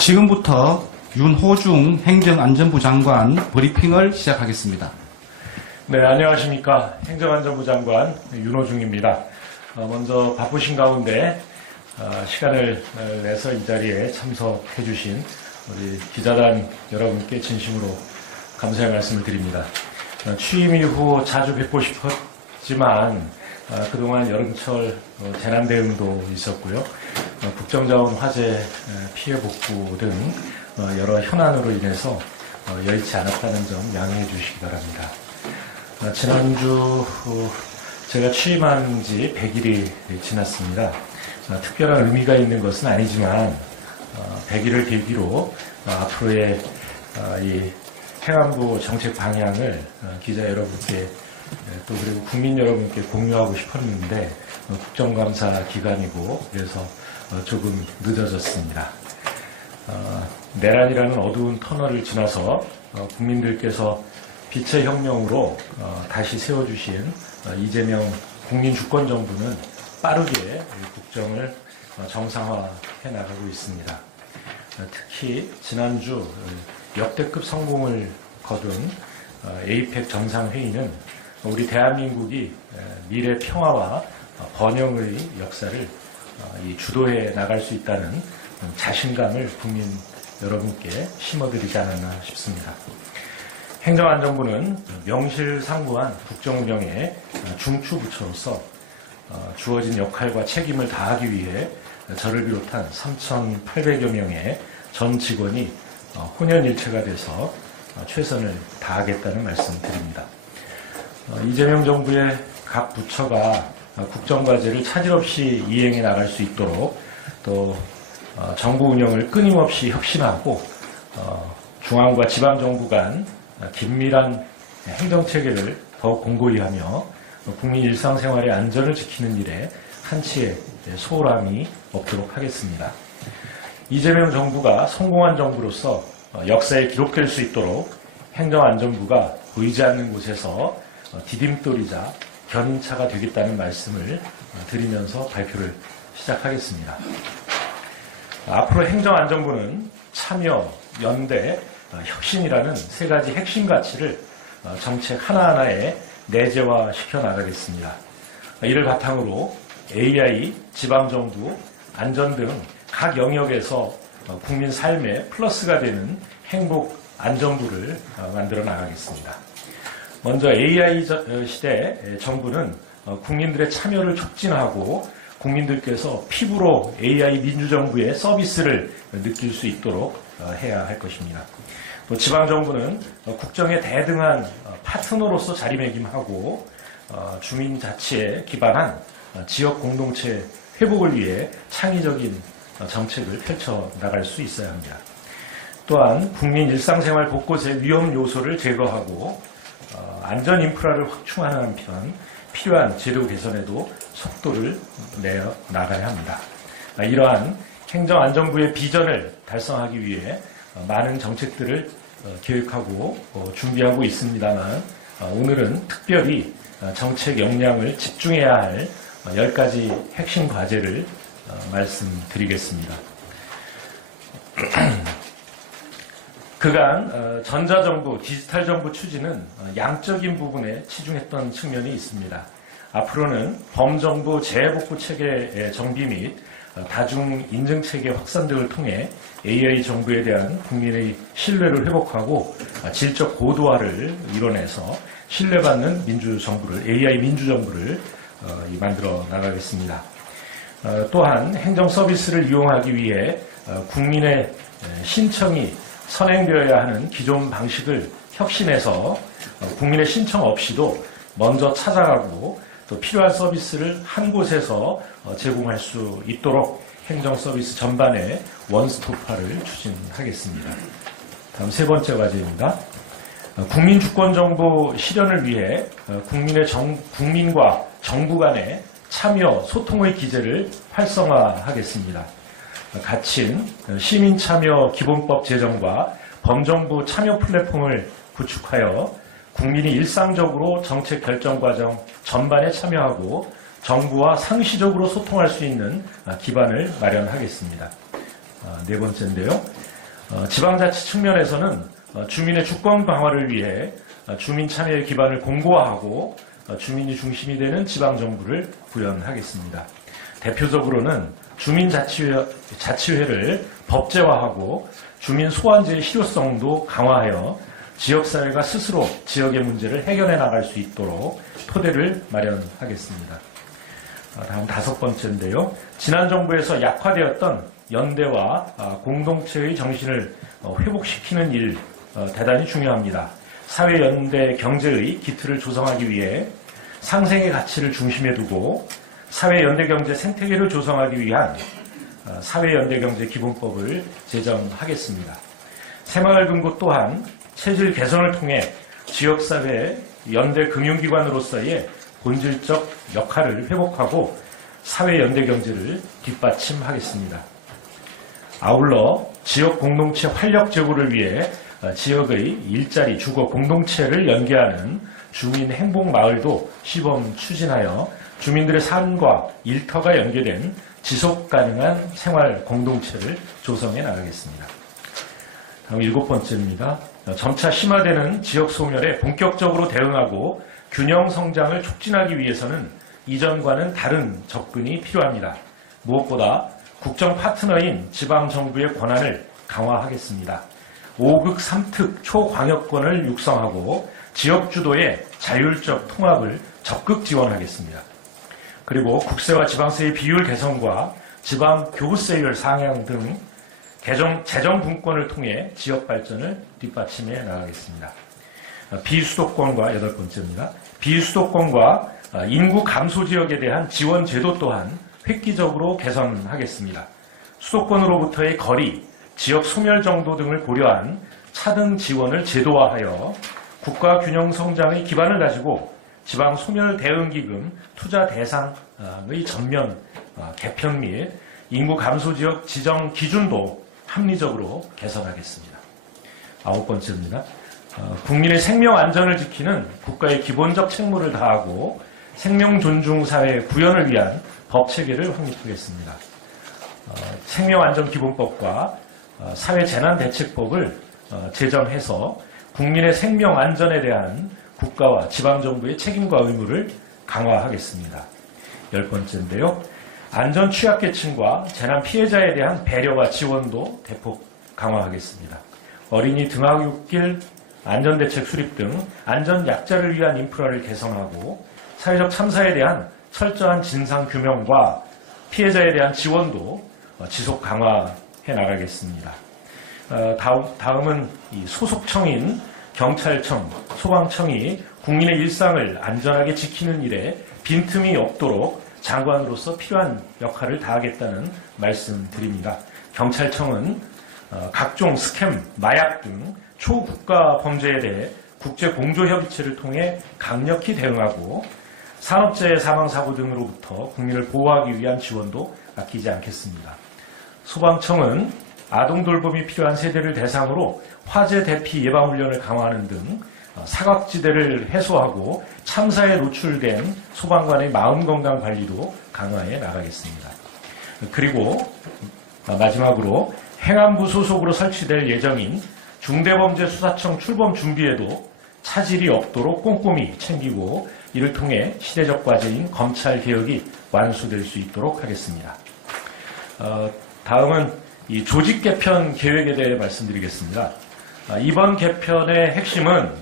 지금부터 윤호중 행정안전부 장관 브리핑을 시작하겠습니다. 네, 안녕하십니까. 행정안전부 장관 윤호중입니다. 먼저 바쁘신 가운데 시간을 내서 이 자리에 참석해 주신 우리 기자단 여러분께 진심으로 감사의 말씀을 드립니다. 취임 이후 자주 뵙고 싶었지만 그동안 여름철 재난 대응도 있었고요. 국정자원 화재 피해 복구 등 여러 현안으로 인해서 여의치 않았다는 점 양해해 주시기 바랍니다. 지난주 제가 취임한 지 100일이 지났습니다. 특별한 의미가 있는 것은 아니지만 100일을 계기로 앞으로의 이 행안부 정책 방향을 기자 여러분께 또 그리고 국민 여러분께 공유하고 싶었는데 국정감사 기간이고 그래서 조금 늦어졌습니다. 내란이라는 어두운 터널을 지나서 국민들께서 빛의 혁명으로 다시 세워주신 이재명 국민주권정부는 빠르게 국정을 정상화해 나가고 있습니다. 특히 지난주 역대급 성공을 거둔 에이펙 정상회의는 우리 대한민국이 미래 평화와 번영의 역사를 주도해 나갈 수 있다는 자신감을 국민 여러분께 심어드리지 않았나 싶습니다. 행정안전부는 명실상부한 국정운영의 중추부처로서 주어진 역할과 책임을 다하기 위해 저를 비롯한 3,800여 명의 전 직원이 혼연일체가 돼서 최선을 다하겠다는 말씀 드립니다. 이재명 정부의 각 부처가 국정과제를 차질 없이 이행해 나갈 수 있도록 또 정부 운영을 끊임없이 혁신하고 중앙과 지방정부 간 긴밀한 행정체계를 더욱 공고히 하며 국민 일상생활의 안전을 지키는 일에 한치의 소홀함이 없도록 하겠습니다. 이재명 정부가 성공한 정부로서 역사에 기록될 수 있도록 행정안전부가 보이지 않는 곳에서 디딤돌이자 견인차가 되겠다는 말씀을 드리면서 발표를 시작하겠습니다. 앞으로 행정안전부는 참여, 연대, 혁신이라는 세 가지 핵심 가치를 정책 하나하나에 내재화시켜 나가겠습니다. 이를 바탕으로 AI, 지방정부, 안전 등 각 영역에서 국민 삶에 플러스가 되는 행복 안전부를 만들어 나가겠습니다. 먼저 AI 시대 정부는 국민들의 참여를 촉진하고 국민들께서 피부로 AI 민주정부의 서비스를 느낄 수 있도록 해야 할 것입니다. 또 지방정부는 국정에 대등한 파트너로서 자리매김하고 주민자치에 기반한 지역 공동체 회복을 위해 창의적인 정책을 펼쳐 나갈 수 있어야 합니다. 또한 국민 일상생활 곳곳의 위험 요소를 제거하고 안전 인프라를 확충하는 한편 필요한 제도 개선에도 속도를 내어 나가야 합니다. 이러한 행정안전부의 비전을 달성하기 위해 많은 정책들을 계획하고 준비하고 있습니다만 오늘은 특별히 정책 역량을 집중해야 할 10가지 핵심 과제를 말씀드리겠습니다. 그간 전자정부, 디지털정부 추진은 양적인 부분에 치중했던 측면이 있습니다. 앞으로는 범정부 재해복구 체계 정비 및 다중인증체계 확산 등을 통해 AI 정부에 대한 국민의 신뢰를 회복하고 질적 고도화를 이뤄내서 신뢰받는 민주정부를, AI 민주정부를 만들어 나가겠습니다. 또한 행정서비스를 이용하기 위해 국민의 신청이 선행되어야 하는 기존 방식을 혁신해서 국민의 신청 없이도 먼저 찾아가고 또 필요한 서비스를 한 곳에서 제공할 수 있도록 행정서비스 전반의 원스톱화를 추진하겠습니다. 다음 세 번째 과제입니다. 국민주권정부 실현을 위해 국민과 정부 간의 참여, 소통의 기제를 활성화하겠습니다. 갇힌 시민참여 기본법 제정과 범정부 참여 플랫폼을 구축하여 국민이 일상적으로 정책 결정 과정 전반에 참여하고 정부와 상시적으로 소통할 수 있는 기반을 마련하겠습니다. 네 번째인데요. 지방자치 측면에서는 주민의 주권 강화를 위해 주민 참여의 기반을 공고화하고 주민이 중심이 되는 지방정부를 구현하겠습니다. 대표적으로는 주민자치회를 법제화하고 주민 소환제의 실효성도 강화하여 지역사회가 스스로 지역의 문제를 해결해 나갈 수 있도록 토대를 마련하겠습니다. 다음 5번째인데요. 지난 정부에서 약화되었던 연대와 공동체의 정신을 회복시키는 일 대단히 중요합니다. 사회연대 경제의 기틀을 조성하기 위해 상생의 가치를 중심에 두고 사회연대경제 생태계를 조성하기 위한 사회연대경제 기본법을 제정하겠습니다. 새마을금고 또한 체질 개선을 통해 지역사회 연대 금융기관으로서의 본질적 역할을 회복하고 사회연대경제를 뒷받침하겠습니다. 아울러 지역 공동체 활력 제고를 위해 지역의 일자리, 주거 공동체를 연계하는 주민 행복 마을도 시범 추진하여 주민들의 삶과 일터가 연계된 지속 가능한 생활 공동체를 조성해 나가겠습니다. 다음 7번째입니다. 점차 심화되는 지역 소멸에 본격적으로 대응하고 균형 성장을 촉진하기 위해서는 이전과는 다른 접근이 필요합니다. 무엇보다 국정 파트너인 지방정부의 권한을 강화하겠습니다. 5극 3특 초광역권을 육성하고 지역 주도의 자율적 통합을 적극 지원하겠습니다. 그리고 국세와 지방세의 비율 개선과 지방 교부세율 상향 등 재정 분권을 통해 지역 발전을 뒷받침해 나가겠습니다. 비수도권과 8번째입니다. 비수도권과 인구 감소 지역에 대한 지원 제도 또한 획기적으로 개선하겠습니다. 수도권으로부터의 거리, 지역 소멸 정도 등을 고려한 차등 지원을 제도화하여 국가 균형 성장의 기반을 가지고 지방 소멸 대응기금 투자 대상의 전면 개편 및 인구 감소 지역 지정 기준도 합리적으로 개선하겠습니다. 9번째입니다. 국민의 생명 안전을 지키는 국가의 기본적 책무를 다하고 생명 존중 사회 구현을 위한 법 체계를 확립하겠습니다. 생명안전기본법과 사회재난대책법을 제정해서 국민의 생명 안전에 대한 국가와 지방정부의 책임과 의무를 강화하겠습니다. 10번째인데요. 안전 취약계층과 재난 피해자에 대한 배려와 지원도 대폭 강화하겠습니다. 어린이 등하굣길 안전대책 수립 등 안전 약자를 위한 인프라를 개선하고 사회적 참사에 대한 철저한 진상 규명과 피해자에 대한 지원도 지속 강화해 나가겠습니다. 다음은 이 소속청인 경찰청, 소방청이 국민의 일상을 안전하게 지키는 일에 빈틈이 없도록 장관으로서 필요한 역할을 다하겠다는 말씀드립니다. 경찰청은 각종 스캠, 마약 등 초국가 범죄에 대해 국제 공조 협의체를 통해 강력히 대응하고 산업재해 사망사고 등으로부터 국민을 보호하기 위한 지원도 아끼지 않겠습니다. 소방청은 아동 돌봄이 필요한 세대를 대상으로 화재 대피 예방 훈련을 강화하는 등 사각지대를 해소하고 참사에 노출된 소방관의 마음 건강 관리도 강화해 나가겠습니다. 그리고 마지막으로 행안부 소속으로 설치될 예정인 중대범죄수사청 출범 준비에도 차질이 없도록 꼼꼼히 챙기고 이를 통해 시대적 과제인 검찰 개혁이 완수될 수 있도록 하겠습니다. 다음은 이 조직 개편 계획에 대해 말씀드리겠습니다. 이번 개편의 핵심은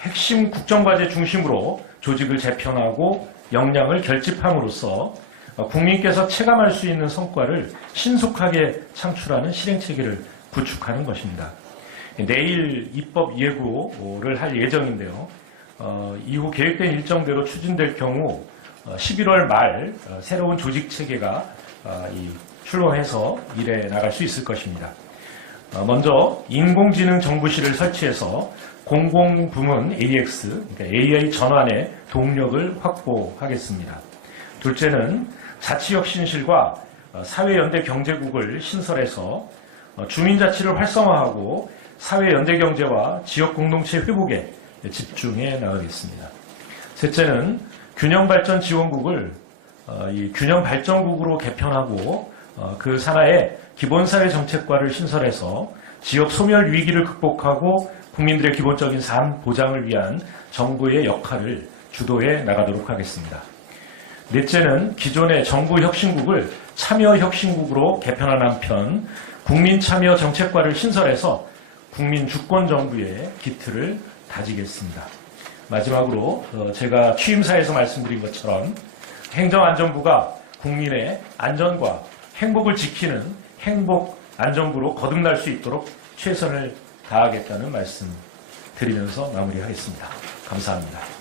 핵심 국정과제 중심으로 조직을 재편하고 역량을 결집함으로써 국민께서 체감할 수 있는 성과를 신속하게 창출하는 실행체계를 구축하는 것입니다. 내일 입법 예고를 할 예정인데요. 이후 계획된 일정대로 추진될 경우 11월 말 새로운 조직체계가 출범해서 일해 나갈 수 있을 것입니다. 먼저 인공지능 정부실을 설치해서 공공부문 AX, 그러니까 AI 전환의 동력을 확보하겠습니다. 둘째는 자치혁신실과 사회연대경제국을 신설해서 주민자치를 활성화하고 사회연대경제와 지역공동체 회복에 집중해 나가겠습니다. 셋째는 균형발전지원국을 균형발전국으로 개편하고 그 산하에 기본사회정책과를 신설해서 지역 소멸 위기를 극복하고 국민들의 기본적인 삶 보장을 위한 정부의 역할을 주도해 나가도록 하겠습니다. 넷째는 기존의 정부혁신국을 참여혁신국으로 개편한 한편 국민참여 정책과를 신설해서 국민주권정부의 기틀을 다지겠습니다. 마지막으로 제가 취임사에서 말씀드린 것처럼 행정안전부가 국민의 안전과 행복을 지키는 행복안전부로 거듭날 수 있도록 최선을 다하겠다는 말씀 드리면서 마무리하겠습니다. 감사합니다.